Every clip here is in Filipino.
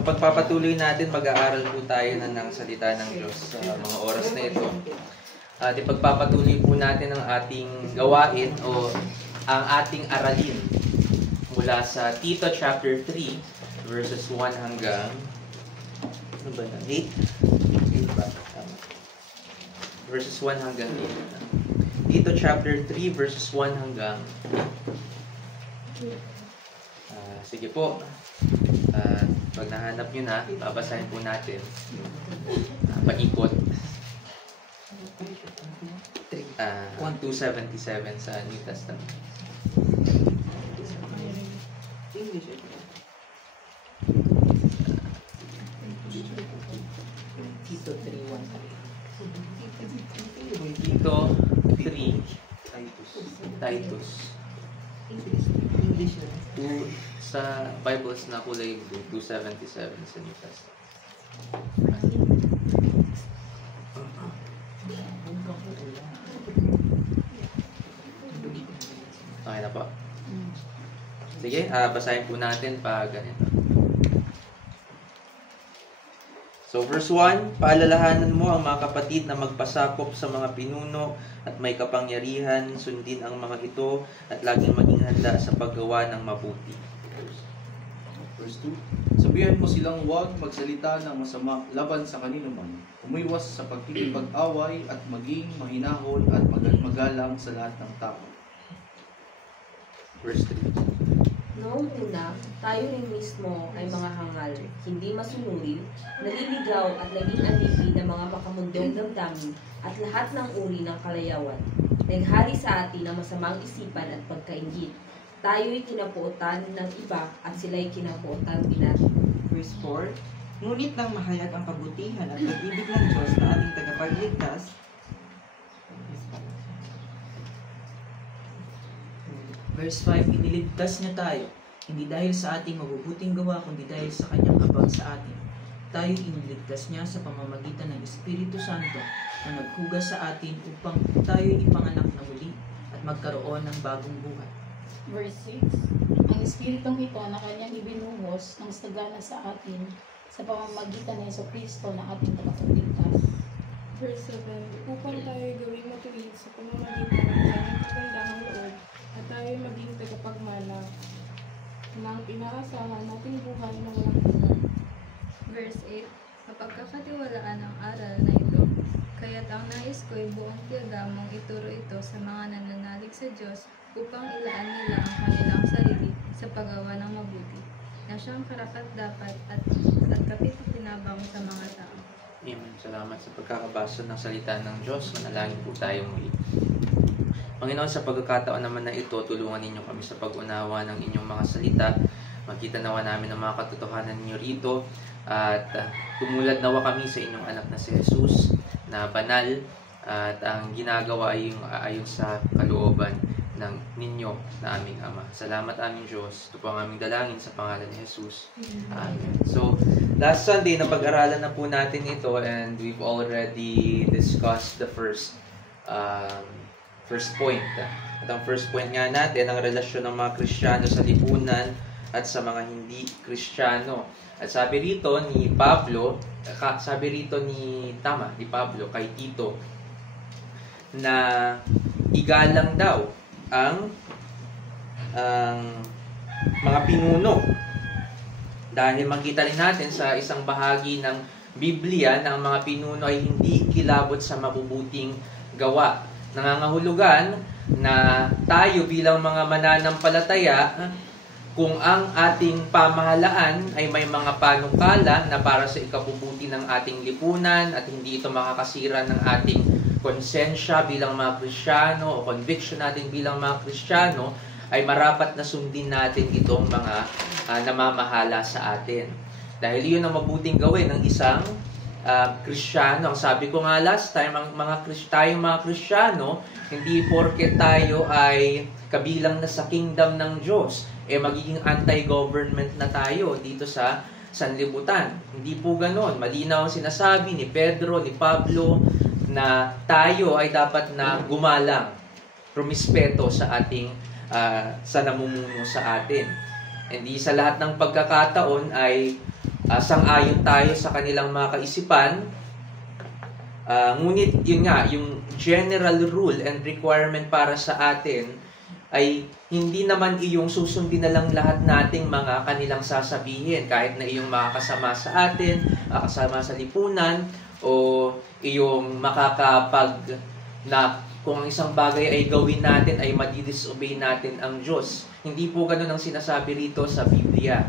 Sa pagpapatuloy natin, mag-aaral po tayo ng salita ng Diyos sa mga oras na ito. At ipagpapatuloy po natin ang ating gawain o ang ating aralin mula sa Tito chapter 3 verses 1 hanggang 8? Verses 1 hanggang 8. Tito chapter 3 verses 1 hanggang 8. Sige po. Pag nahanap nyo na, babasahin po natin. Paikot. 277 sa New Testament. Tito 3:1. Tito 3, Titus. English. Sa Bibles na kulay blue, 277 sa New Testament. Okay na po. Sige, basahin po natin pa ganito. So verse 1, paalalahanan mo ang mga kapatid na magpasakop sa mga pinuno at may kapangyarihan, sundin ang mga ito at laging maging handa sa paggawa ng mabuti. Verse 2, sabihan mo silang huwag magsalita ng masama laban sa kanino man, umiwas sa pagkikipag-away at maging mahinahon at magalang sa lahat ng tao. Verse 3. Noong una, tayo rin mismo ay mga hangal, hindi masunurin, naliligaw at naging alipin ng mga makamundong damdamin at lahat ng uri ng kalayawan. Naghari sa atin ang masamang isipan at pagkaingit. Tayo'y kinapuotan ng iba at sila'y kinapuotan din natin. Verse 4, ngunit nang mahayag ang kabutihan at pag-ibig ng Diyos na ating tagapagligtas, Verse 5, iniligtas niya tayo, hindi dahil sa ating mabubuting gawa, kundi dahil sa kanyang abang sa atin. Tayo iniligtas niya sa pamamagitan ng Espiritu Santo na naghugas sa atin upang tayo ipanganak na muli at magkaroon ng bagong buhay. Verse 6, ang Espiritong ito na kanyang ibinuhos ng sagana sa atin sa pamamagitan ng Jesucristo na ating tagapagligtas. Verse 7, upang tayo gawing matuwid sa pamamagitan ng kanyang kagandahang loob at tayo maging tagapagmana ng inaasahan nating buhay na walang hanggan. Verse 8, mapagkakatiwalaan ang aral na ito, kaya't ang nais ko'y buong tiyaga mong ituro ito sa mga nananalig sa Diyos upang ilaan nila ang kanilang sarili sa paggawa ng mabuti, na siyang karapat-dapat at kapit-pinabang sa mga tao. Amen. Salamat sa pagkakabasa ng salita ng Diyos. Manalangin po tayo muli. Panginoon, sa pagkakataon naman na ito, tulungan ninyo kami sa pag-unawa ng inyong mga salita. Makita nawa namin ang mga katotohanan ninyo rito at tumulad nawa kami sa inyong anak na si Jesus na banal at ang ginagawa ay ayon sa kalooban ng ninyo na aming Ama. Salamat aming Diyos. Ito po ang aming dalangin sa pangalan ni Jesus. Amen. So, last Sunday, napag-aralan na po natin ito and we've already discussed the first point. At ang first point nga natin, ang relasyon ng mga Kristiyano sa lipunan at sa mga hindi Kristiyano. At sabi rito ni Pablo kay Tito, na igalang daw ang mga pinuno. Dahil makita rin natin sa isang bahagi ng Biblia na ang mga pinuno ay hindi kilabot sa mabubuting gawa. Nangangahulugan na tayo bilang mga mananampalataya, kung ang ating pamahalaan ay may mga panukala na para sa ikabubuti ng ating lipunan at hindi ito makakasira ng ating konsensya bilang mga Kristiyano o conviction natin bilang mga Kristiyano, ay marapat na sundin natin itong mga namamahala sa atin. Dahil yun ang mabuting gawin ng isang Kristiyano. Ang sabi ko nga last time, tayong mga Kristiyano, hindi porke tayo ay kabilang na sa kingdom ng Diyos, magiging anti-government na tayo dito sa sanlibutan. Hindi po ganon. Malinaw ang sinasabi ni Pedro, ni Pablo, na tayo ay dapat na gumalang, rumispeto sa ating sa namumuno sa atin. Hindi sa lahat ng pagkakataon ay sang-ayon tayo sa kanilang mga kaisipan. Ngunit yun nga, yung general rule and requirement para sa atin ay hindi naman iyong susundin na lang lahat nating mga kanilang sasabihin, kahit na iyong makakasama sa atin, kasama sa lipunan, o iyong makakapag na kung ang isang bagay ay gawin natin ay madidisobey natin ang Diyos. Hindi po ganun ang sinasabi rito sa Biblia.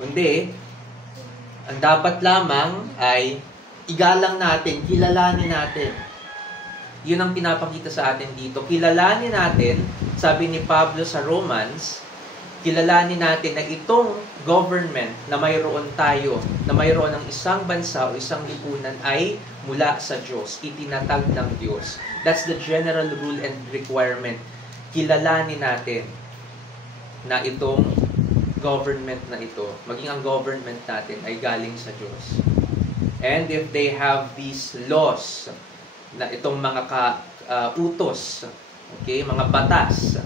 Kundi, ang dapat lamang ay igalang natin, kilalanin natin. Yun ang pinapakita sa atin dito. Kilalanin natin, sabi ni Pablo sa Romans, kilalanin natin na itong government na mayroon tayo, na mayroon ng isang bansa o isang lipunan ay mula sa Diyos, itinatag ng Diyos. That's the general rule and requirement. Kilalanin natin na itong government na ito, maging ang government natin ay galing sa Diyos. And if they have these laws, na itong mga utos, okay, mga batas,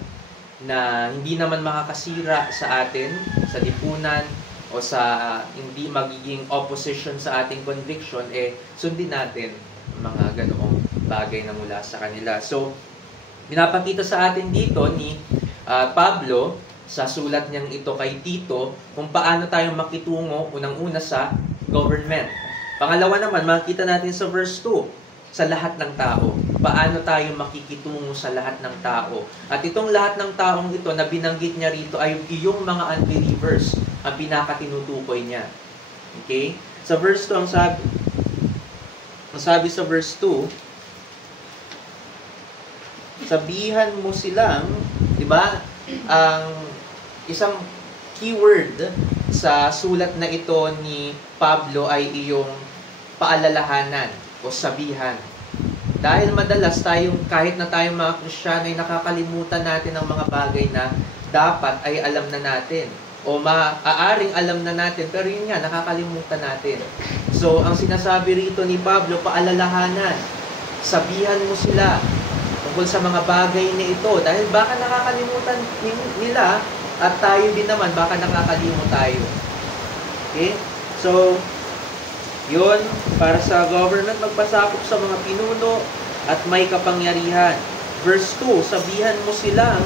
na hindi naman makakasira sa atin, sa lipunan, o sa hindi magiging opposition sa ating conviction, sundin natin mga ganoong bagay na mula sa kanila. So, pinapakita sa atin dito ni Pablo, sa sulat niyang ito kay Tito, kung paano tayo makitungo, unang-una sa government. Pangalawa naman, makikita natin sa verse 2, sa lahat ng tao. Paano tayo makikitungo sa lahat ng tao? At itong lahat ng taong ito na binanggit niya rito ay iyong mga unbelievers ang pinakatinutukoy niya. Okay? Sa verse 2, ang sabi sa verse 2, sabihan mo silang, di ba, ang isang keyword sa sulat na ito ni Pablo ay iyong paalalahanan o sabihan. Dahil madalas tayong, kahit na tayong mga Kristiyano, ay nakakalimutan natin ang mga bagay na dapat ay alam na natin. O maaaring alam na natin, pero yun nga, nakakalimutan natin. So, ang sinasabi rito ni Pablo, paalalahanan. Sabihan mo sila tungkol sa mga bagay na ito. Dahil baka nakakalimutan nila, at tayo din naman, baka nakakalimut tayo. Okay? So, yun, para sa government, magpasakop sa mga pinuno at may kapangyarihan. Verse 2, sabihan mo silang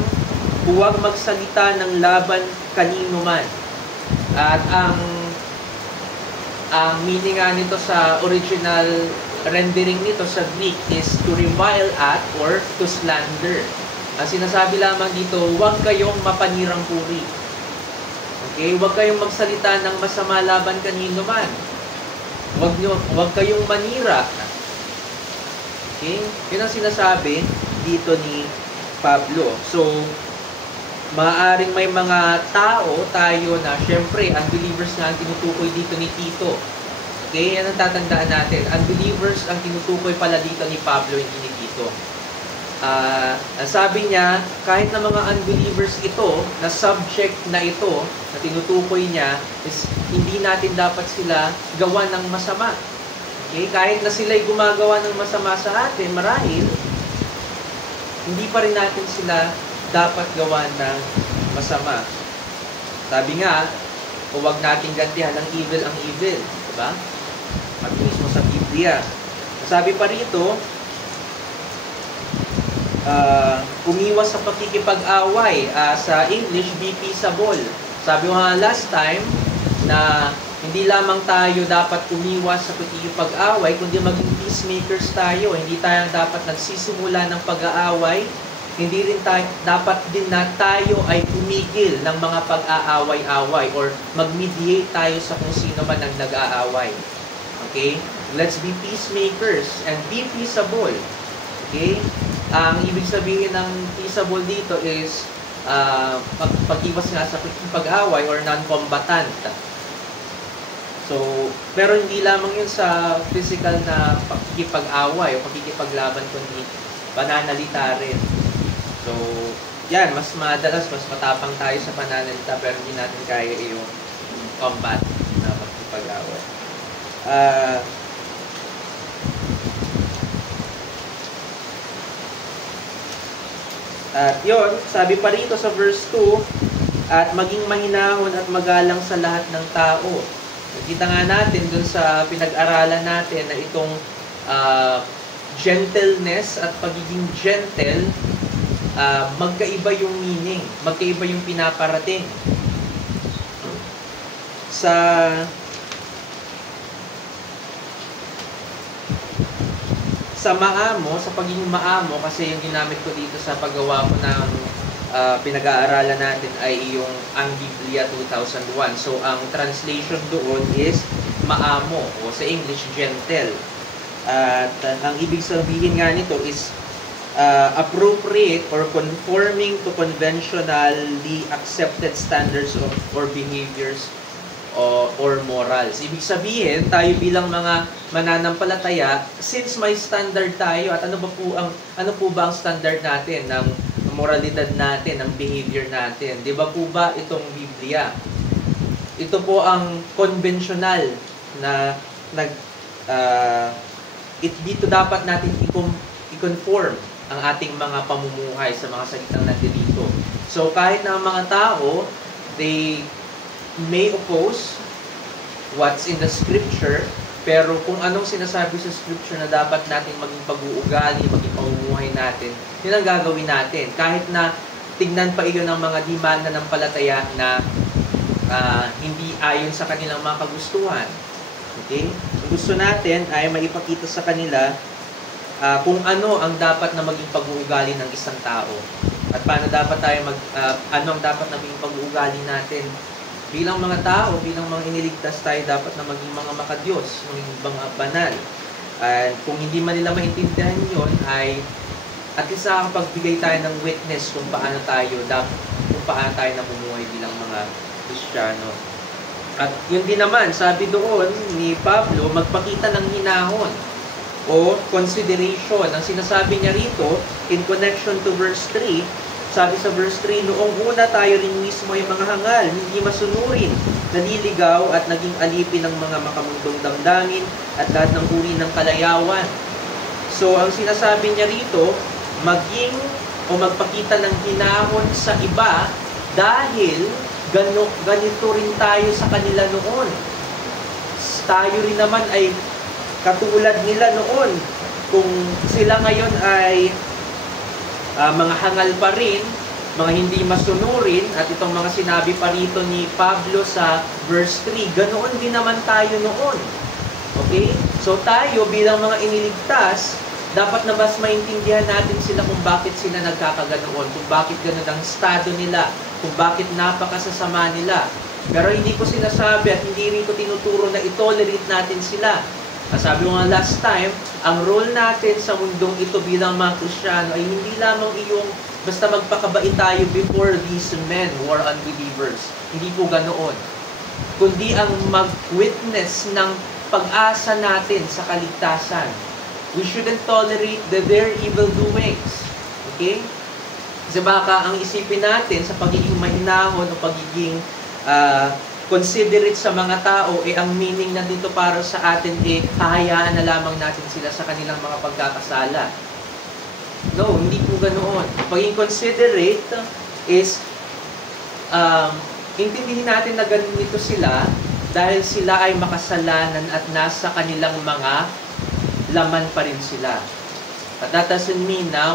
huwag magsalita ng laban kanino man. At ang meaning nga nito sa original rendering nito sa Greek is to revile at or to slander. Ang sinasabi lamang dito, huwag kayong mapanirang puri. Okay? Huwag kayong magsalita ng masama laban kanino man. Huwag kayong manira. Okay? Yun ang sinasabi dito ni Pablo. So, maaaring may mga tao tayo na, syempre, unbelievers na ang tinutukoy dito ni Tito. Okay? Yan ang tatandaan natin. Unbelievers ang tinutukoy pala dito ni Pablo, hindi ni Tito. Ang sabi niya, kahit na mga unbelievers ito, na subject na ito, na tinutukoy niya, is hindi natin dapat sila gawa ng masama. Okay? Kahit na sila'y gumagawa ng masama sa atin, marahil, hindi pa rin natin sila dapat gawa ng masama. Sabi nga, huwag nating gantihan ang evil. Diba? At mismo sa Biblia. Sabi pa rito, umiwas sa pakikipag-away. Sa English, be peaceable. Sabi ko nga last time na hindi lamang tayo dapat umiwas sa pakikipag-away, kundi maging peacemakers tayo. Hindi tayo dapat nagsisimula ng pag-aaway. Hindi rin dapat din na tayo ay tumigil ng mga pag-aaway-away or mag-mediate tayo sa kung sino man ang nag-aaway. Okay? Let's be peacemakers and be peaceable. Okay? Ang ibig sabihin ng peaceable dito is pag-iwas nga sa pag-away or non-combatant. So, pero hindi lamang yun sa physical na pakikipag-away o pakikipaglaban, kundi pananalita rin. So, yan, mas madalas, mas matapang tayo sa pananalita pero hindi natin kaya yung combat na pakikipag-away. At yun, sabi pa rito sa verse 2, at maging mahinahon at magalang sa lahat ng tao. Nakita nga natin dun sa pinag-aralan natin na itong gentleness at pagiging gentle, magkaiba yung meaning, magkaiba yung pinaparating. Sa maamo, sa pagiging maamo, kasi yung ginamit ko dito sa paggawa ko ng pinag-aaralan natin ay yung Ang Biblia 2001. So, ang translation doon is maamo, o sa English, gentle. At ang ibig sabihin nga nito is appropriate or conforming to conventionally accepted standards or behaviors or morals. Ibig sabihin, tayo bilang mga mananampalataya, since may standard tayo, at ano po ba ang standard natin ng moralidad natin, ng behavior natin? 'Di ba po ba itong Biblia? Ito po ang conventional na dito dapat natin i-conform ang ating mga pamumuhay sa mga salitang nandito. So kahit na ang mga tao, they may oppose what's in the scripture, pero kung anong sinasabi sa scripture na dapat natin maging pag-uugali, maging pamumuhay natin, yun ang gagawin natin. Kahit na tignan pa iyon ng mga di mananampalataya na hindi ayon sa kanilang mga kagustuhan. Okay? Ang gusto natin ay maipakita sa kanila kung ano ang dapat na maging pag-uugali ng isang tao. At paano dapat tayo ano ang dapat na maging pag-uugali natin. Bilang mga tao, bilang mga iniligtas tayo, dapat na maging mga makadiyos, maging mga banal. Kung hindi man nila maintindihan yun, ay at least nakapagbigay tayo ng witness kung paano tayo namumuhay bilang mga Kristiyano. At yun din naman, sabi doon ni Pablo, magpakita ng hinahon o consideration. Ang sinasabi niya rito, in connection to verse 3, sabi sa verse 3, noong una tayo rin mismo ay mga hangal, hindi masunurin, naliligaw at naging alipin ng mga makamundong damdamin at lahat ng uri ng kalayawan. So, ang sinasabi niya rito, maging o magpakita ng hinahon sa iba dahil ganito rin tayo sa kanila noon. Tayo rin naman ay katulad nila noon. Kung sila ngayon ay mga hangal pa rin, mga hindi masunurin, at itong mga sinabi pa rito ni Pablo sa verse 3, ganoon din naman tayo noon. Okay? So tayo bilang mga iniligtas, dapat na mas maintindihan natin sila kung bakit sila nagkakaganoon, kung bakit ganoon ang estado nila, kung bakit napakasasama nila. Pero hindi ko sinasabi at hindi rin ko tinuturo na itolerate natin sila. Sabi ko nga last time, ang role natin sa mundong ito bilang mga Kristiyano ay hindi lamang iyong basta magpakabait tayo before these men who are unbelievers. Hindi po ganoon. Kundi ang mag-witness ng pag-asa natin sa kaligtasan. We shouldn't tolerate their evil doings. Okay? Kasi baka ang isipin natin sa pagiging mahinahon o pagiging considerate sa mga tao, ang meaning na dito para sa atin, hahayaan na lamang natin sila sa kanilang mga pagkakasala. No, hindi po ganoon. Pagiging considerate is, intindihin natin na ganito sila dahil sila ay makasalanan at nasa kanilang mga laman pa rin sila. But that doesn't mean na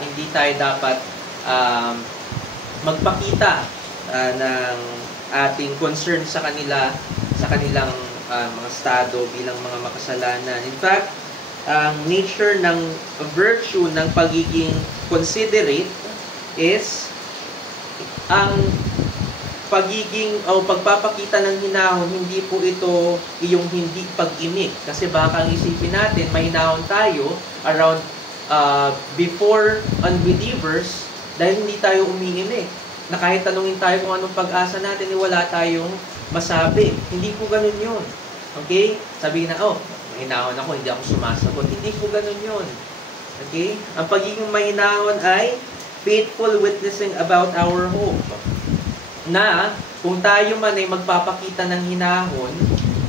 hindi tayo dapat magpakita ng ating concern sa kanila, sa kanilang mga estado bilang mga makasalanan. In fact, ang nature ng virtue ng pagiging considerate is ang pagiging o pagpapakita ng hinahon, hindi po ito iyong hindi pag-imik. Kasi baka ang isipin natin, mahinahon tayo around before unbelievers dahil hindi tayo umiimik. Na kahit tanungin tayo kung anong pag-asa natin, wala tayong masabi. Hindi po ganun yun. Okay? Sabihin na, mahinahon ako, hindi ako sumasagot. Hindi po ganun yun. Okay? Ang pagiging mahinahon ay faithful witnessing about our hope. Na, kung tayo man ay magpapakita ng hinahon,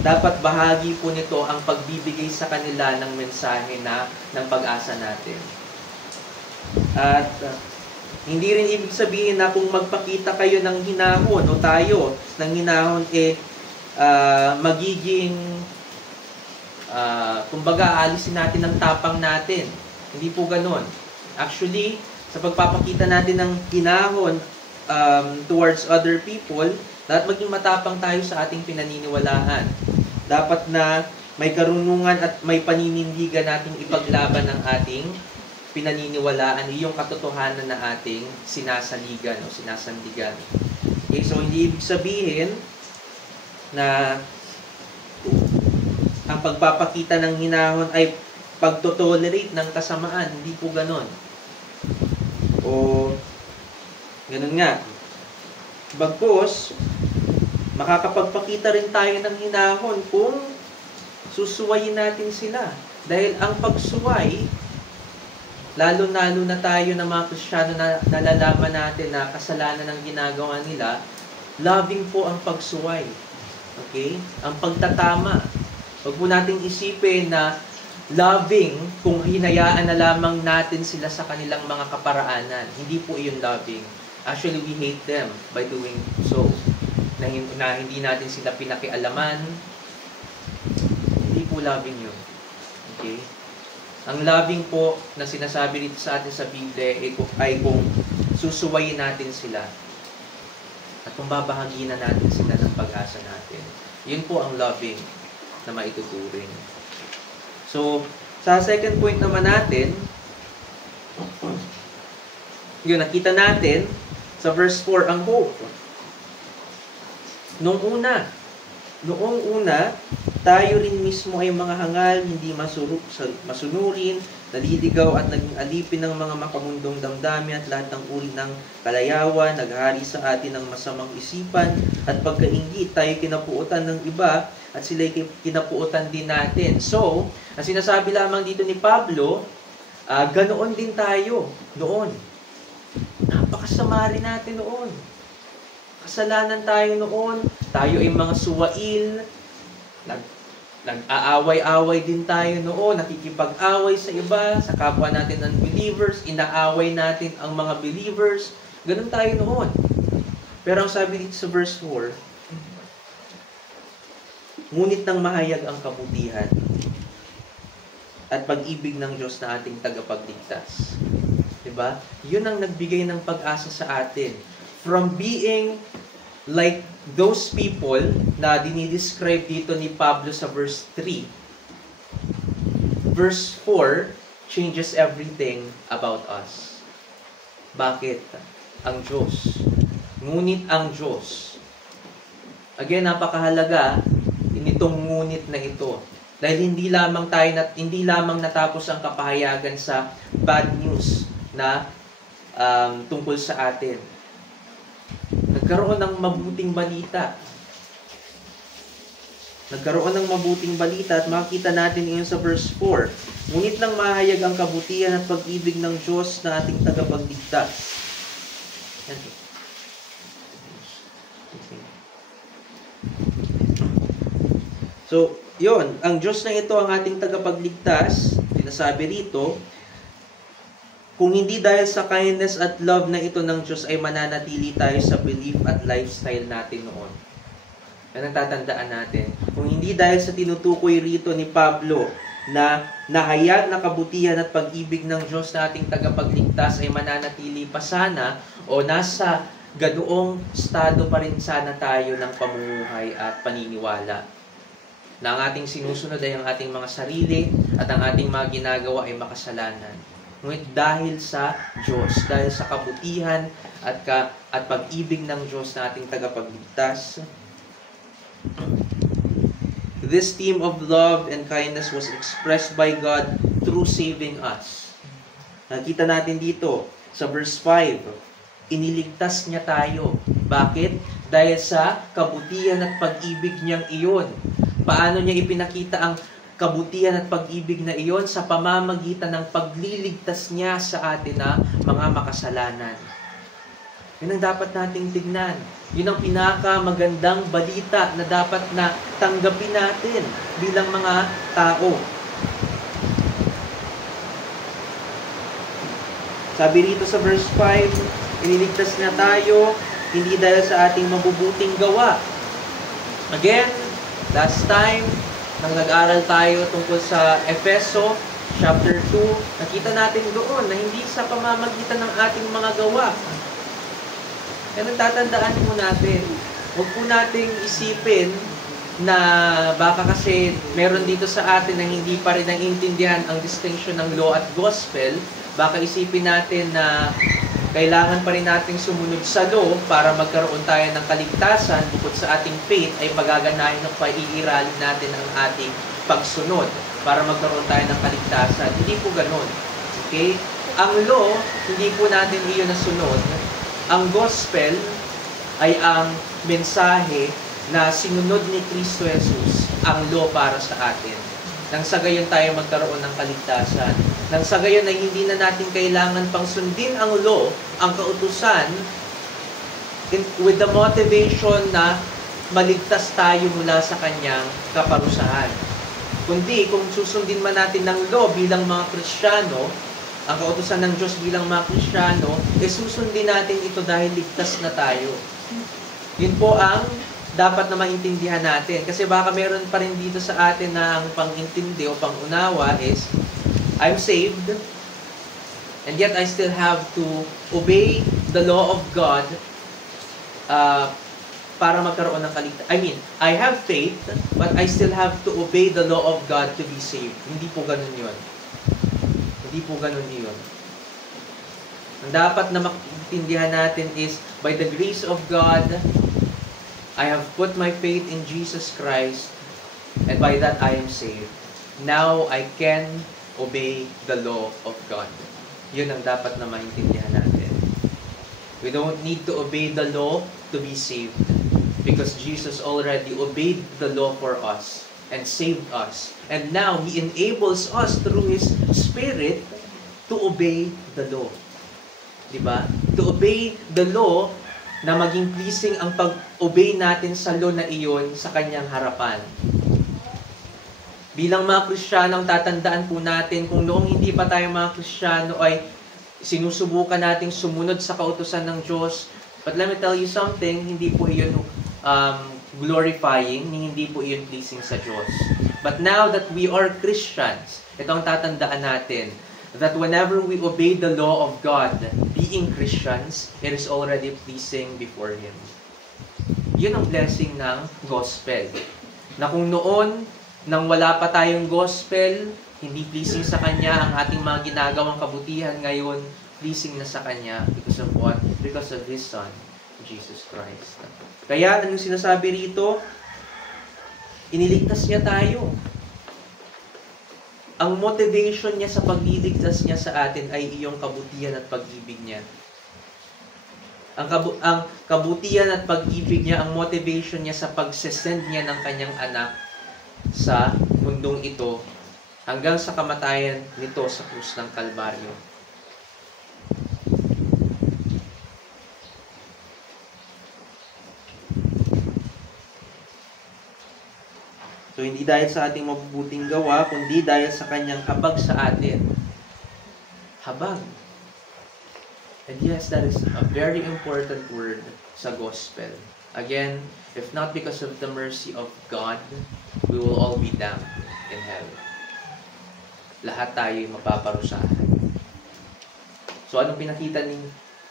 dapat bahagi po nito ang pagbibigay sa kanila ng mensahe ng pag-asa natin. At hindi rin ibig sabihin na kung magpakita kayo ng hinahon o tayo ng hinahon, magiging kumbaga aalisin natin ang tapang natin. Hindi po ganoon. Actually, sa pagpapakita natin ng hinahon towards other people, dapat maging matapang tayo sa ating pinaniniwalaan. Dapat na may karunungan at may paninindigan nating ipaglaban ng ating pinaniniwalaan, yung katotohanan na ating sinasaligan o sinasandigan. Okay, so hindi ibig sabihin na ang pagpapakita ng hinahon ay pagtotolerate ng kasamaan. Hindi po ganon. O ganon nga. Bagkus, makakapagpakita rin tayo ng hinahon kung susuwayin natin sila. Dahil ang pagsuway, lalo-lalo na tayo na mga Kristiyano na nalalaman natin na kasalanan ng ginagawa nila, loving po ang pagsuway. Okay? Ang pagtatama. Huwag po nating isipin na loving kung hinayaan na lamang natin sila sa kanilang mga kaparaanan. Hindi po iyon loving. Actually, we hate them by doing so. Na hindi natin sila pinakialaman. Hindi po loving yun. Okay? Ang loving po na sinasabi dito sa atin sa Biblia ay kung susuwayin natin sila at kung babahagi na natin sila ng pag-asa natin. Yun po ang loving na maituturing. So, sa second point naman natin, yun, nakita natin sa verse 4 ang hope. Noong una, tayo rin mismo ay mga hangal, hindi masunurin, naliligaw at naging alipin ng mga makamundong damdamin at lahat ng uri ng kalayawan, naghari sa atin ng masamang isipan at pagkainggit, tayo kinapuutan ng iba at sila'y kinapuutan din natin. So, ang sinasabi lamang dito ni Pablo, ganoon din tayo noon. Napakasama rin natin noon. Kasalanan tayo noon. Tayo ay mga suwail. Nag-aaway-away din tayo noon. Nakikipag-away sa iba, sa kapwa natin unbelievers. Inaaway natin ang mga believers. Ganun tayo noon. Pero ang sabi dito sa verse 4, ngunit nang mahayag ang kabutihan at pag-ibig ng Diyos na ating tagapagligtas. Diba? Yun ang nagbigay ng pag-asa sa atin. From being like those people na dinidescribe dito ni Pablo sa verse 3, verse 4 changes everything about us. Bakit? Ang Diyos. Ngunit ang Diyos. Again, napakahalaga initong ngunit na ito. Dahil hindi lamang natapos ang kapahayagan sa bad news na tungkol sa atin. Nagkaroon ng mabuting balita. At makikita natin ngayon sa verse 4. Ngunit nang mahayag ang kabutihan at pag-ibig ng Diyos na ating tagapagligtas. Yan. So, yon, ang Diyos na ito ang ating tagapagligtas, sinasabi rito, kung hindi dahil sa kindness at love na ito ng Diyos ay mananatili tayo sa belief at lifestyle natin noon. Yan ang tatandaan natin. Kung hindi dahil sa tinutukoy rito ni Pablo na nahayag na kabutihan at pag-ibig ng Diyos na ating tagapagligtas ay mananatili pa sana o nasa ganoong estado pa rin sana tayo ng pamumuhay at paniniwala. Na ang ating sinusunod ay ang ating mga sarili at ang ating mga ginagawa ay makasalanan. Ngunit dahil sa Diyos, dahil sa kabutihan at pag-ibig ng Diyos na ating tagapagligtas, this theme of love and kindness was expressed by God through saving us. Nakita natin dito sa verse 5, iniligtas niya tayo. Bakit? Dahil sa kabutihan at pag-ibig niyang iyon. Paano niya ipinakita ang kabutihan at pag-ibig na iyon? Sa pamamagitan ng pagliligtas niya sa atin na mga makasalanan. Yun ang dapat nating tignan. Yun ang pinakamagandang balita na dapat na tanggapin natin bilang mga tao. Sabi rito sa verse 5, iniligtas niya tayo hindi dahil sa ating mabubuting gawa. Again, Last time, nang nag-aral tayo tungkol sa Efeso, chapter 2, nakita natin doon na hindi sa pamamagitan ng ating mga gawa. Kaya tatandaan po natin, huwag po nating isipin na baka kasi meron dito sa atin na hindi pa rin naiintindihan ang distinction ng law at gospel, baka isipin natin na kailangan pa rin nating sumunod sa law para magkaroon tayo ng kaligtasan, bukod sa ating faith ay pagaganahin ng paiiralin natin ang ating pagsunod para magkaroon tayo ng kaligtasan. Hindi po ganun. Okay? Ang law, hindi po natin iyon nasunod. Ang gospel ay ang mensahe na sinunod ni Kristo Jesus ang law para sa atin. Nang sa gayon tayo magkaroon ng kaligtasan. Nang sa gayon ay hindi na natin kailangan pang sundin ang law, ang kautusan, with the motivation na maligtas tayo mula sa kanyang kaparusahan. Kundi kung susundin man natin ng law bilang mga Kristiyano, ang kautusan ng Diyos bilang mga Kristiyano, susundin natin ito dahil ligtas na tayo. Yun po ang dapat na maintindihan natin. Kasi baka meron pa rin dito sa atin na ang pang-intindi o pang-unawa is, I'm saved, and yet I still have to obey the law of God para magkaroon ng kaligtasan. I mean, I have faith, but I still have to obey the law of God to be saved. Hindi po ganun yun. Hindi po ganun yun. Ang dapat na maintindihan natin is, by the grace of God, I have put my faith in Jesus Christ, and by that I am saved. Now I can obey the law of God. Yun ang dapat na maintindihan natin. We don't need to obey the law to be saved, because Jesus already obeyed the law for us and saved us. And now He enables us through His Spirit to obey the law. Diba? To obey the law na maging pleasing ang pag-obey natin sa law na iyon sa kanyang harapan. Bilang mga Kristiyano, tatandaan po natin kung noong hindi pa tayo mga Kristiyano ay sinusubukan nating sumunod sa kautusan ng Diyos. But let me tell you something, hindi po iyon glorifying, hindi po iyon pleasing sa Diyos. But now that we are Christians, ito ang tatandaan natin, that whenever we obey the law of God, being Christians, it is already pleasing before Him. Yun ang blessing ng gospel. Na kung noon, nang wala pa tayong gospel, hindi pleasing sa Kanya ang ating mga ginagawang kabutihan, ngayon, pleasing na sa Kanya because of what? Because of His Son, Jesus Christ. Kaya, anong sinasabi rito? Iniligtas niya tayo. Ang motivation niya sa pagliligtas niya sa atin ay iyong kabutihan at pag-ibig niya. Ang kabutihan at pag-ibig niya, ang motivation niya sa pagsesend niya ng kanyang anak sa mundong ito hanggang sa kamatayan nito sa krus ng Kalbaryo. So, hindi dahil sa ating mabubuting gawa, kundi dahil sa kanyang habag sa atin. Habag. And yes, that is a very important word sa gospel. Again, if not because of the mercy of God, we will all be damned in hell. Lahat tayo ay mapaparusahan. So, anong pinakita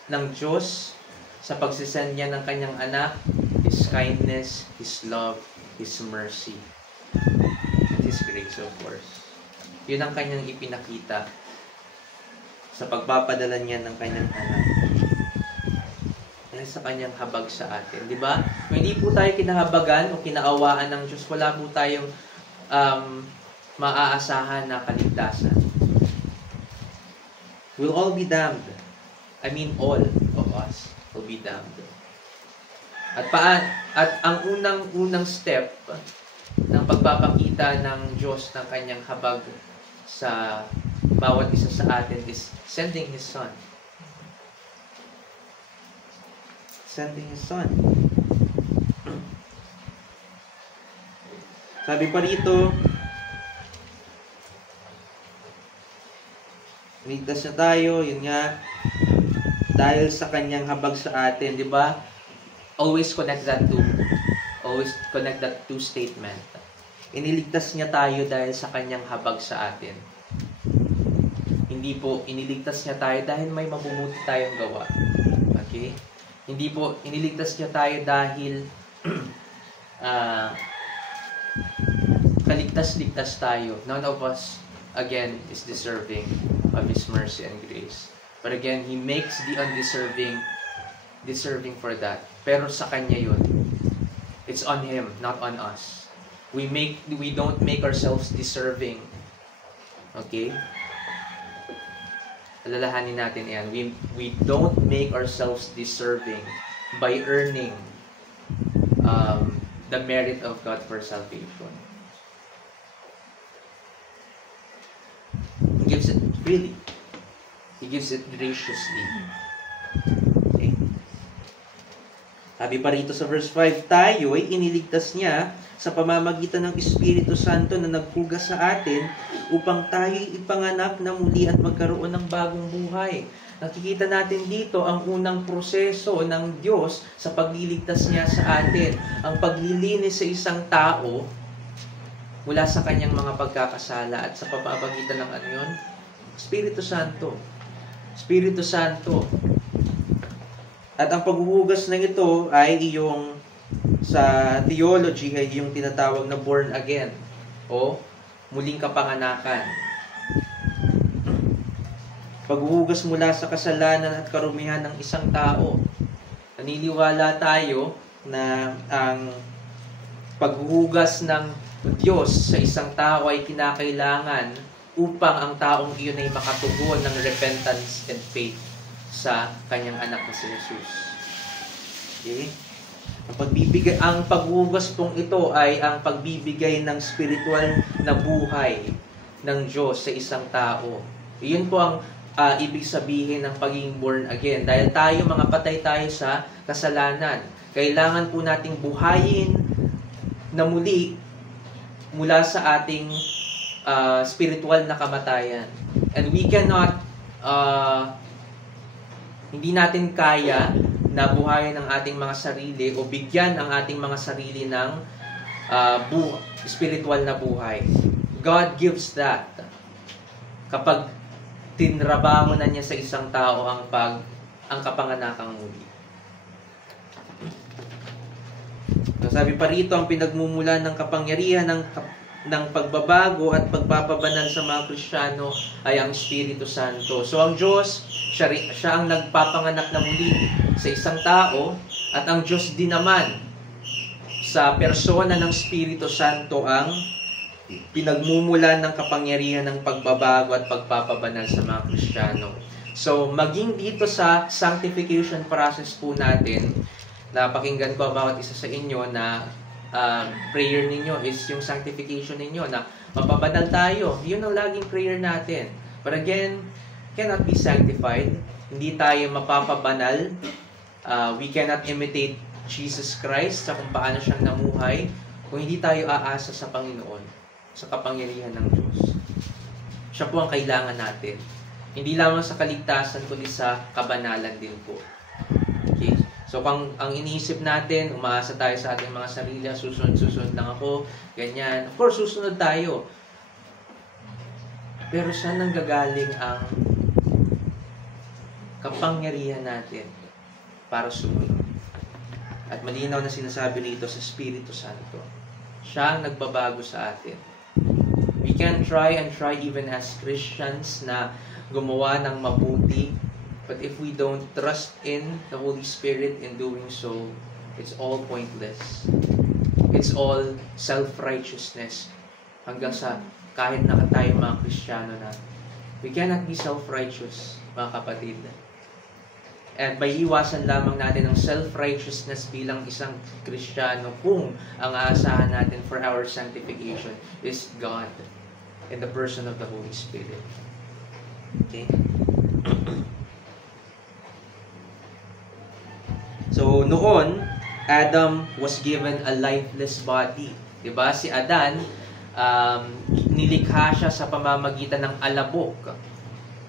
ng Diyos sa pagsisend niya ng kanyang anak? His kindness, His love, His mercy. And His grace, of course. Yun ang kanyang ipinakita sa pagpapadala niya ng kanyang anak. Dahil sa kanyang habag sa atin. Di ba? Kung hindi po tayo kinahabagan o kinaawaan ng Diyos, wala po tayong maaasahan na kaligtasan. We'll all be damned. I mean, all of us will be damned. At ang unang step ng pagpapakita ng Diyos ng kanyang habag sa bawat isa sa atin is sending His Son. Sending His Son. Sabi pa rito, ligtas na tayo, yun nga, dahil sa kanyang habag sa atin, di ba? Always connect that to Always connect that two statement. Iniligtas niya tayo dahil sa kanyang habag sa atin. Hindi po iniligtas niya tayo dahil may mabubuti tayong gawa. Okay? Hindi po iniligtas niya tayo dahil kaligtas-ligtas tayo. None of us, again, is deserving of His mercy and grace. But again, He makes the undeserving deserving for that. Pero sa Kanya yun. It's on Him, not on us. We don't make ourselves deserving. Okay? Alalahanin natin yan. We don't make ourselves deserving by earning the merit of God for salvation. He gives it freely. He gives it graciously. Okay? Sabi pa rito sa verse 5, tayo ay iniligtas niya sa pamamagitan ng Espiritu Santo na naghugas sa atin upang tayo ipanganak na muli at magkaroon ng bagong buhay. Nakikita natin dito ang unang proseso ng Diyos sa pagliligtas niya sa atin. Ang paglilinis sa isang tao mula sa kanyang mga pagkakasala at sa pamamagitan ng ano yun? Espiritu Santo. Espiritu Santo. At ang paghuhugas na ito ay iyong sa theology ay yung tinatawag na born again o muling kapanganakan. Paghuhugas mula sa kasalanan at karumihan ng isang tao. Naniniwala tayo na ang paghuhugas ng Diyos sa isang tao ay kinakailangan upang ang taong iyon ay makatugon ng repentance and faith sa kanyang anak na si Jesus. Okay? Ang paghuhugas pong ito ay ang pagbibigay ng spiritual na buhay ng Diyos sa isang tao. Iyon po ang ibig sabihin ng pagiging born again. Dahil tayo, mga patay tayo sa kasalanan. Kailangan po nating buhayin na muli mula sa ating spiritual na kamatayan. And we cannot, hindi natin kaya na buhayin ang ating mga sarili o bigyan ang ating mga sarili ng spiritual na buhay. God gives that. Kapag tinrabaho na niya sa isang tao ang kapanganakang muli. So, sabi pa rito, ang pinagmumulan ng kapangyarihan ng pagbabago at pagpapabanal sa mga Kristiyano ay ang Espiritu Santo. So ang Diyos, siya ang nagpapanganak na muli sa isang tao at ang Diyos din naman sa persona ng Espiritu Santo ang pinagmumulan ng kapangyarihan ng pagbabago at pagpapabanal sa mga Kristiyano. So maging dito sa sanctification process po natin, napakinggan ko bawat isa sa inyo na prayer ninyo is yung sanctification ninyo na mapabanal tayo. Yun ang laging prayer natin. But again, cannot be sanctified. Hindi tayo mapapabanal. We cannot imitate Jesus Christ sa kung paano siyang namuhay kung hindi tayo aasa sa Panginoon, sa kapangyarihan ng Diyos. Siya po ang kailangan natin. Hindi lamang sa kaligtasan, kundi sa kabanalan din po. Okay? So, kung ang iniisip natin, umaasa tayo sa ating mga sarili, susunod lang ako, ganyan. Of course, susunod tayo. Pero saan nanggagaling ang kapangyarihan natin para sumunod? At malinaw na sinasabi rito sa Espiritu Santo. Siya ang nagbabago sa atin. We can try even as Christians na gumawa ng mabuti. But if we don't trust in the Holy Spirit in doing so, it's all pointless. It's all self-righteousness. Hanggang sa kahit na tayo mga Kristiyano na, we cannot be self-righteous, mga kapatid. At may iwasan lamang natin ang self-righteousness bilang isang Kristiyano kung ang aasahan natin for our sanctification is God in the person of the Holy Spirit. Okay? So, noon, Adam was given a lifeless body. Diba? Si Adan, nilikha siya sa pamamagitan ng alabok.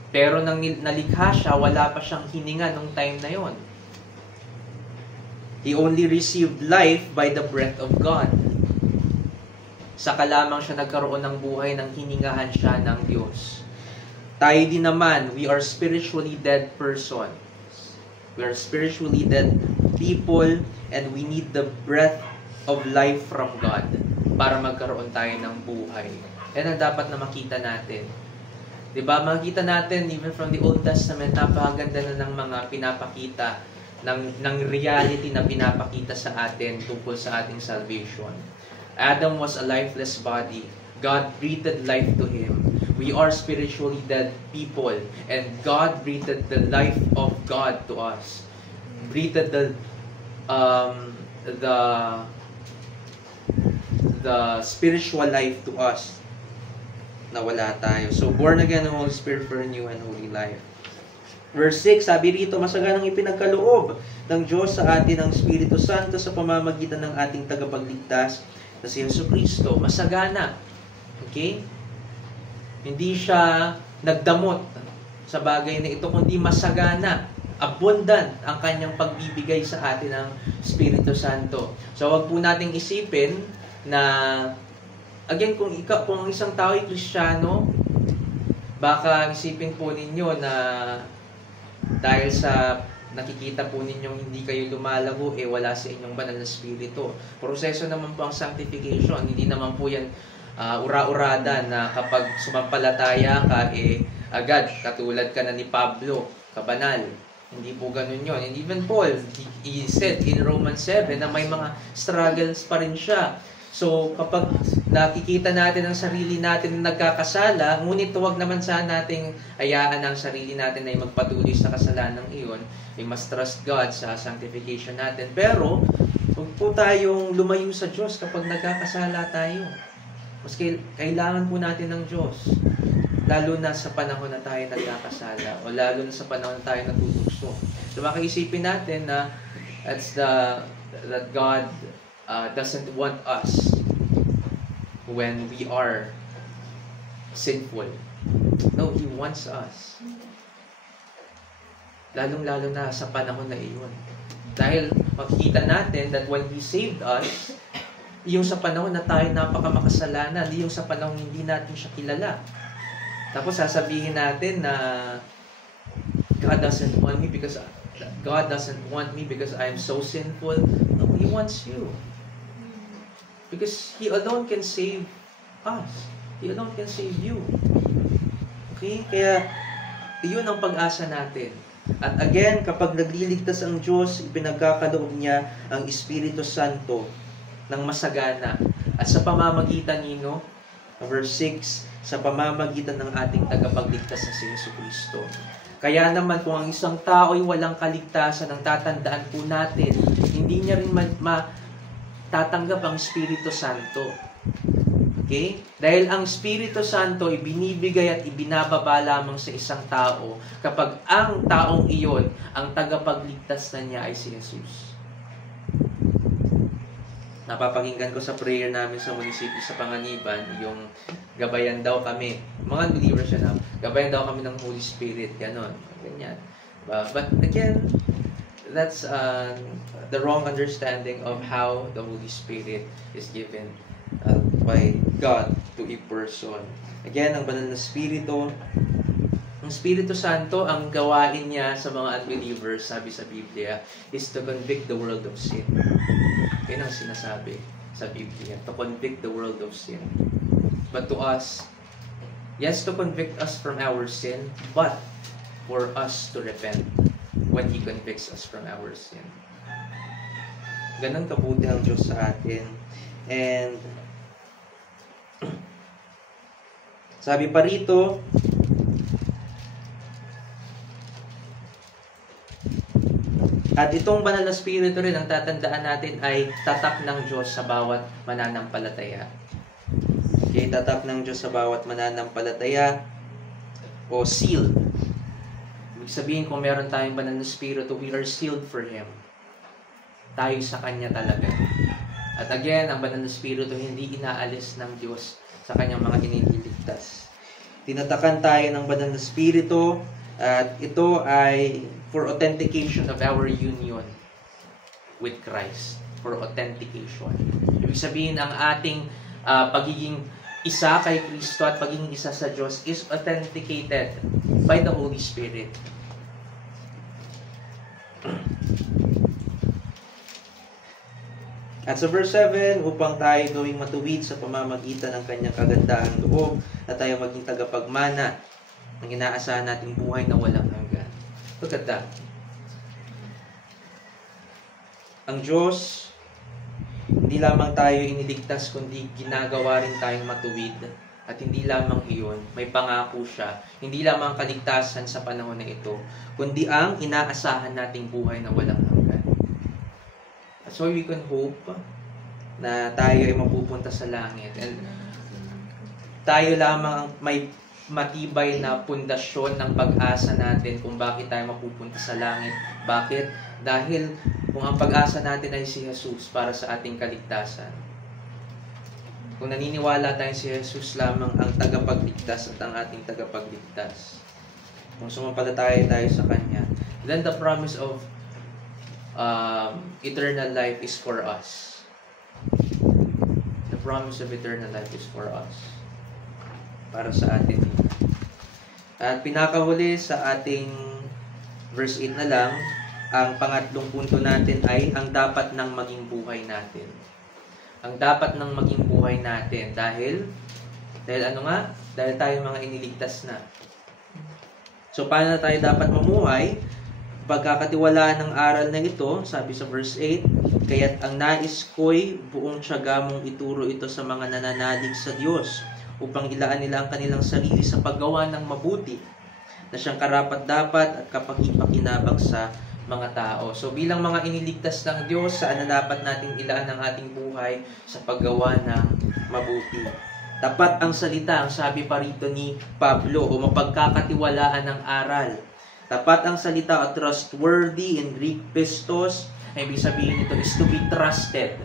Pero nang nalikha siya, wala pa siyang hininga nung time na yon. He only received life by the breath of God. Saka lamang siya nagkaroon ng buhay nang hiningahan siya ng Diyos. Tayo din naman, we are spiritually dead persons. We are spiritually dead people and we need the breath of life from God para magkaroon tayo ng buhay. Yan ang dapat na makita natin. Diba? Makita natin, even from the Old Testament, napakaganda na ng mga pinapakita, ng reality na pinapakita sa atin tungkol sa ating salvation. Adam was a lifeless body. God breathed life to him. We are spiritually dead people, and God breathed the life of God to us. Breathed the spiritual life to us. Nawala tayo. So, born again ng Holy Spirit for a new and holy life. Verse 6, sabi rito, masaganang ipinagkaloob ng Diyos sa atin ang Espiritu Santo sa pamamagitan ng ating tagapagligtas na si Jesucristo. Masagana. Okay? Hindi siya nagdamot sa bagay na ito, kundi masagana, abundant ang kanyang pagbibigay sa atin ng Espiritu Santo. So, wag po nating isipin na, again, kung isang tao ay Kristiyano, baka isipin po ninyo na dahil sa nakikita po ninyong hindi kayo lumalago, wala sa inyong banal na Espiritu. Proseso naman po ang sanctification. Hindi naman po yan ura-urada na kapag sumampalataya ka, agad, katulad ka na ni Pablo, kabanal. Hindi po ganun yun. And even Paul, he said in Romans 7 na may mga struggles pa rin siya. So, kapag nakikita natin ang sarili natin na nagkakasala, ngunit huwag naman sana nating hayaan ang sarili natin na magpatuloy sa kasalanang iyon. We must trust God sa sanctification natin. Pero, huwag po tayong lumayo sa Diyos kapag nagkakasala tayo. Mas kailangan po natin ng Diyos. Lalo na sa panahon na tayo nagkakasala o lalo na sa panahon na tayo natutugso. So, makaisipin natin na that God doesn't want us when we are sinful. No, He wants us. Lalong-lalo na sa panahon na iyon. Dahil makikita natin that when He saved us, yung sa panahon na tayo napakamakasalanan, yung sa panahon hindi natin siya kilala. Tapos sasabihin natin na God doesn't want me because I'm so sinful. No, He wants you. Because He alone can save us. He alone can save you. Okay? Kaya, iyon ang pag-asa natin. At again, kapag nagliligtas ang Diyos, ipinagkakaloob niya ang Espiritu Santo ng masagana. At sa pamamagitan nino, verse 6, sa pamamagitan ng ating tagapagligtas na si Jesucristo. Kaya naman kung ang isang tao ay walang kaligtasan, ang tatandaan po natin, hindi niya rin tatanggap ang Espiritu Santo. Okay? Dahil ang Espiritu Santo ay binibigay at ibinababa lamang sa isang tao kapag ang taong iyon, ang tagapagligtas na niya ay si Jesus. Napapakinggan ko sa prayer namin sa munisipyo sa Panganiban, yung gabayan daw kami. Mga believers yan, gabayan daw kami ng Holy Spirit, ganon. Ganyan. But again, that's the wrong understanding of how the Holy Spirit is given by God to a person. Again, ang banal na Espiritu, ang Espiritu Santo, ang gawain niya sa mga unbelievers, sabi sa Biblia, is to convict the world of sin. Yan ang sinasabi sa Biblia, to convict the world of sin. But to us, yes, to convict us from our sin, but for us to repent when He convicts us from our sin. Ganon kabuti ang Diyos sa atin. And sabi pa rito, at itong banal na Espiritu rin, ang tatandaan natin ay tatak ng Diyos sa bawat mananampalataya. Okay, tatak ng Diyos sa bawat mananampalataya o seal. Ibig sabihin, kung meron tayong banal na Espiritu, we are sealed for Him. Tayo sa Kanya talaga. At again, ang banal na Espiritu hindi inaalis ng Diyos sa Kanyang mga iniligtas. Tinatakan tayo ng banal na Espiritu at ito ay for authentication of our union with Christ for authentication. Ibig sabihin, ang ating pagiging isa kay Kristo at pagiging isa sa Diyos is authenticated by the Holy Spirit. At sa verse 7, upang tayo gawing matuwid sa pamamagitan ng kanyang kagandahang loob at tayo maging tagapagmana ng inaasahan nating buhay na walang hanggan. Look at that. Ang Diyos, hindi lamang tayo iniligtas, kundi ginagawa rin tayong matuwid. At hindi lamang iyon, may pangako siya. Hindi lamang kaligtasan sa panahon na ito, kundi ang inaasahan nating buhay na walang hanggan. So we can hope na tayo ay mapupunta sa langit. And tayo lamang ang may matibay na pundasyon ng pag-asa natin kung bakit tayo mapupunta sa langit. Bakit? Dahil kung ang pag-asa natin ay si Jesus para sa ating kaligtasan. Kung naniniwala tayo si Jesus lamang ang tagapagligtas at ang ating tagapagligtas. Kung sumampalataya tayo sa Kanya, then the promise of eternal life is for us. The promise of eternal life is for us. Para sa atin. At pinakahuli sa ating verse 8 na lang, ang pangatlong punto natin ay ang dapat ng maging buhay natin. Ang dapat ng maging buhay natin dahil ano nga? Dahil tayo mga iniligtas na. So paano na tayo dapat mamuhay? Pagkakatiwalaan ng aral na ito, sabi sa verse 8, kaya't ang nais ko'y buong tiyaga mong ituro ito sa mga nananalig sa Diyos upang ilaan nila ang kanilang sarili sa paggawa ng mabuti na siyang karapat-dapat at kapaki-pakinabang sa mga tao. So bilang mga iniligtas ng Diyos, saan na dapat nating ilaan ang ating buhay? Sa paggawa ng mabuti. Tapat ang salita, ang sabi pa rito ni Pablo, o mapagkakatiwalaan ng aral. Tapat ang salita at trustworthy in Greek pistos, ay ibig sabihin nito is to be trusted.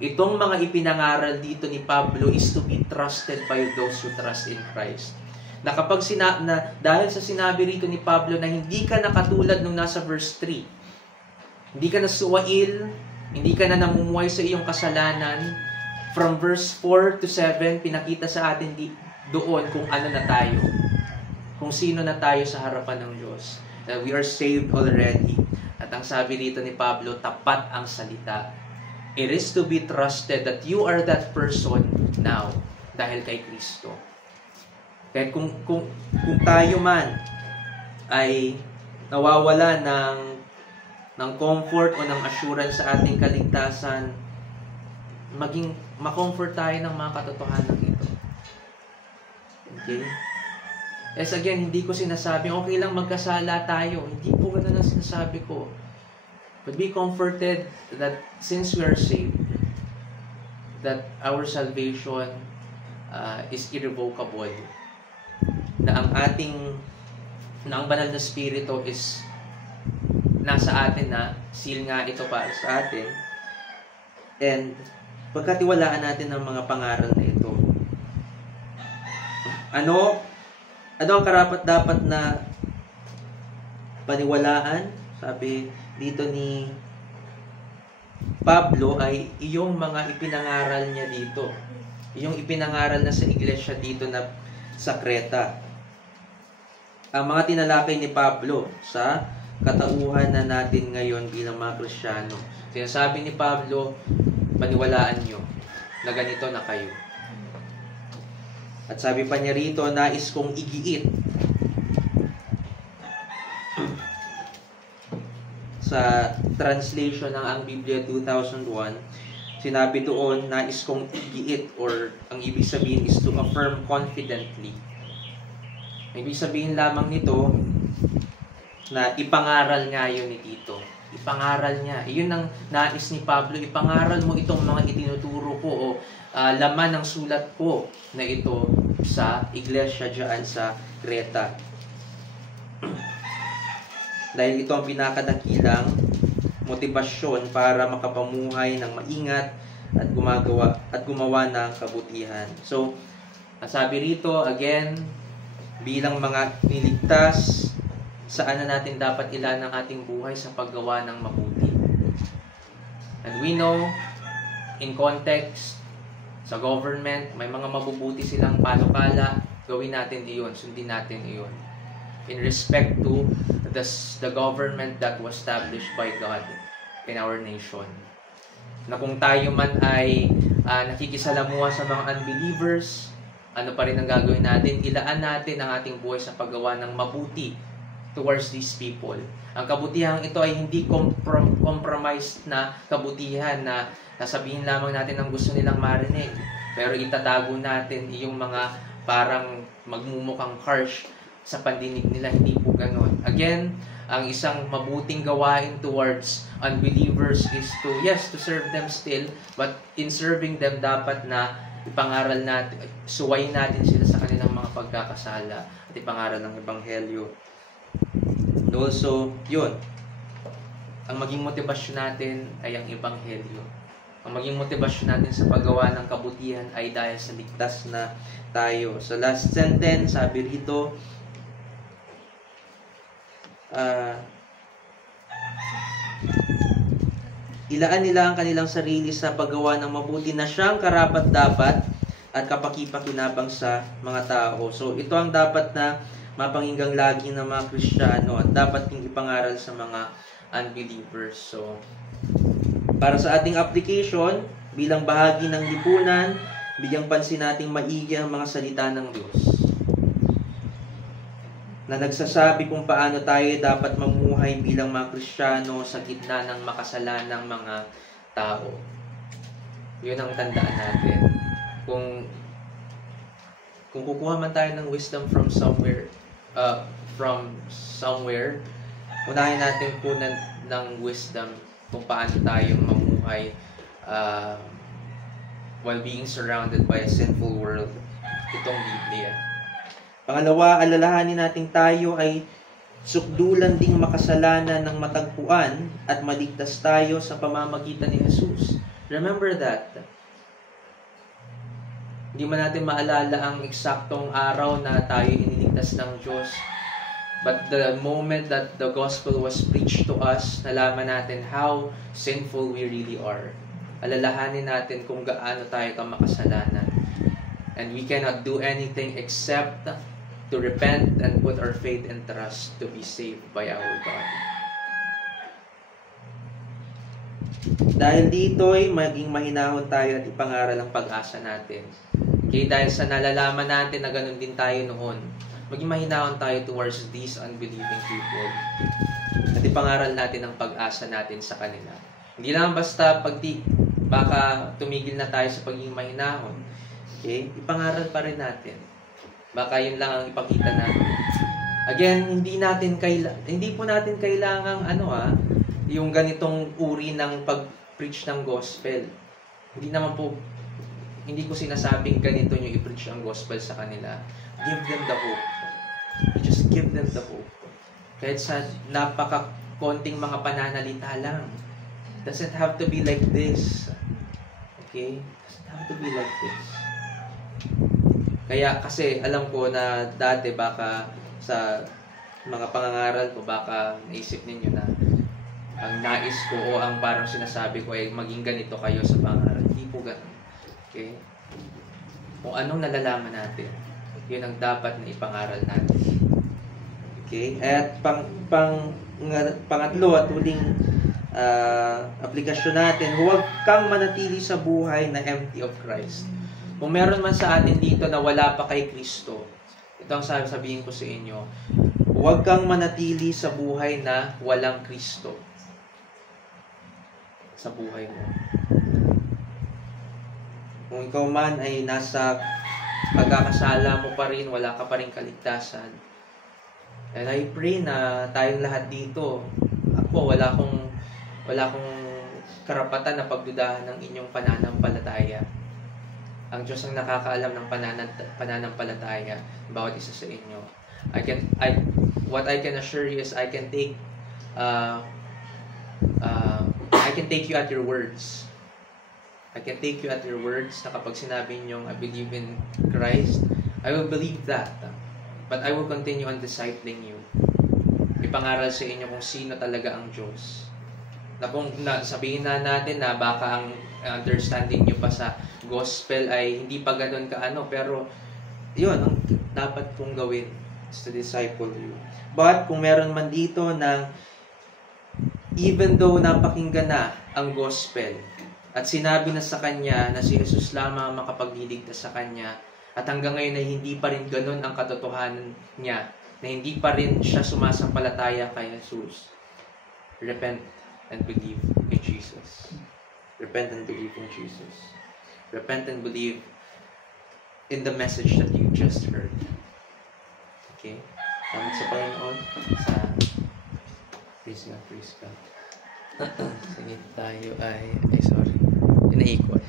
Itong mga ipinangaral dito ni Pablo is to be trusted by those who trust in Christ. Na kapag dahil sa sinabi rito ni Pablo na hindi ka na katulad nung nasa verse 3, hindi ka na suwail, hindi ka na namumuhay sa iyong kasalanan, from verse 4 to 7, pinakita sa atin doon kung ano na tayo. Kung sino na tayo sa harapan ng Diyos. We are saved already. At ang sabi dito ni Pablo, tapat ang salita. It is to be trusted that you are that person now dahil kay Kristo. Kaya kung tayo man ay nawawala ng comfort o ng assurance sa ating kaligtasan, ma-comfort tayo ng mga katotohanan ito. Okay? As again, hindi ko sinasabing okay lang magkasala tayo. Hindi po ganun ang sinasabi ko. But be comforted that since we are saved, that our salvation is irrevocable. Na ang banal na spirito is nasa atin na, seal nga ito para sa atin. And pagkatiwalaan natin ng mga pangaral na ito. Ano ang karapat-dapat na paniwalaan? Sabi dito ni Pablo ay iyong mga ipinangaral niya dito. Iyong ipinangaral na sa iglesia dito na sa Creta. Ang mga tinalakay ni Pablo sa katauhan na natin ngayon bilang mga Kristiyano. Sinasabi ni Pablo, paniwalaan nyo na ganito na kayo. At sabi pa niya rito, nais kong igiit sa translation ng Ang Biblia 2001, sinabi doon, nais kong igiit, or ang ibig sabihin is to affirm confidently. Ibig sabihin lamang nito na ipangaral nga yun ni Tito. Ipangaral niya. Iyon ang nais ni Pablo. Ipangaral mo itong mga itinuturo ko o laman ng sulat ko na ito sa iglesia dyan sa Creta. Dahil ito ang pinakadakilang motibasyon para makapamuhay ng maingat at gumawa ng kabutihan. So, sabi rito, again, bilang mga niligtas, saan na natin dapat ilaan ang ating buhay sa paggawa ng mabuti. And we know, in context, sa government, may mga mabubuti silang panukala, gawin natin iyon, sundin natin iyon. In respect to the government that was established by God in our nation. Na kung tayo man ay nakikisalamuha sa mga unbelievers, ano pa rin ang gagawin natin? Ilaan natin ang ating buhay sa paggawa ng mabuti towards these people. Ang kabutihan ito ay hindi compromised na kabutihan na sasabihin lamang natin ang gusto nilang marinig. Pero itatago natin yung mga parang magmumukhang harsh sa pandinig nila. Hindi po ganon. Again, ang isang mabuting gawain towards unbelievers is to serve them still, but in serving them dapat na ipangaral natin, suwayin natin sila sa kanilang mga pagkakasala at ipangaral ng Ebanghelyo. And also, yun, ang maging motibasyon natin ay ang Ebanghelyo. Ang maging motibasyon natin sa paggawa ng kabutihan ay dahil sa ligtas na tayo. So last sentence, sabi rito, ilaan nila ang kanilang sarili sa paggawa ng mabuti na siyang karapat-dapat at kapaki-pakinabang sa mga tao. So ito ang dapat na mapanginggang lagi ng mga Kristiyano at dapat ding ipangaral sa mga unbelievers. So para sa ating application, bilang bahagi ng lipunan, bigyang pansin nating maigi ang mga salita ng Diyos na nagsasabi kung paano tayo dapat mamuhay bilang mga Kristiyano sa gitna ng makasalanang mga tao. Yun ang tandaan natin. Kung kukuha man tayo ng wisdom from somewhere, unahin natin kunan ng wisdom kung paano tayong mamuhay while being surrounded by a sinful world. Itong Biblia. Pangalawa, alalahanin natin tayo ay sukdulan ding makasalanan ng matagpuan at maligtas tayo sa pamamagitan ni Jesus. Remember that. Hindi man natin maalala ang eksaktong araw na tayo iniligtas ng Diyos. But the moment that the gospel was preached to us, nalaman natin how sinful we really are. Alalahanin natin kung gaano tayo kamakasalanan. And we cannot do anything except to repent and put our faith and trust to be saved by our God. Dahil dito'y maging mahinahon tayo at ipangaral ang pag-asa natin. Okay, dahil sa nalalaman natin na ganun din tayo noon, maging mahinahon tayo towards these unbelieving people. At ipangaral natin ang pag-asa natin sa kanila. Hindi lang basta baka tumigil na tayo sa pagiging mahinahon. Okay? Ipangaral pa rin natin. Baka yun lang ang ipakita natin. Again, hindi po natin kailangang yung ganitong uri ng pag-preach ng gospel. Hindi ko sinasabing ganito nyo i-preach ang gospel sa kanila. Give them the hope. You just give them the hope. Kahit sa napaka-konting mga pananalita lang. Doesn't have to be like this. Okay? Doesn't have to be like this. Kaya kasi alam ko na dati baka sa mga pangangaral ko baka naisip ninyo na ang nais ko o ang parang sinasabi ko ay maging ganito kayo sa pangangaral. Hindi po ganun. Okay? Kung anong nalalaman natin, yun ang dapat na ipangaral natin. Okay? At pangatlo at huling aplikasyon natin, huwag kang manatili sa buhay na empty of Christ. Kung meron man sa atin dito na wala pa kay Kristo, ito ang sabihin ko sa inyo, huwag kang manatili sa buhay na walang Kristo sa buhay mo. Kung ikaw man ay nasa pagkakasala mo pa rin, wala ka pa rin kaligtasan. And I pray na tayong lahat dito, ako wala akong karapatan na pagdudahan ng inyong pananampalataya. Ang Diyos ang nakakaalam ng pananampalataya bawat isa sa inyo. What I can assure you is I can take you at your words. I can take you at your words na kapag sinabi niyo I believe in Christ, I will believe that. But I will continue on discipling you. Ipangaral sa inyo kung sino talaga ang Diyos. na kung sabihin na natin na baka ang understanding nyo pa sa gospel ay hindi pa ganun kaano, pero yun, ang dapat kong gawin is to disciple you. But kung meron man dito na even though napakinggan na ang gospel at sinabi na sa kanya na si Jesus lamang ang makapagliligtas sa kanya, at hanggang ngayon ay hindi pa rin ganun ang katotohanan niya, na hindi pa rin siya sumasampalataya kay Jesus, repent and believe in Jesus. Repent and believe in Jesus. Repent and believe in the message that you just heard. Okay? Salamat sa Panginoon. Praise God, praise God. Sige, tayo ay sorry. Inaikot.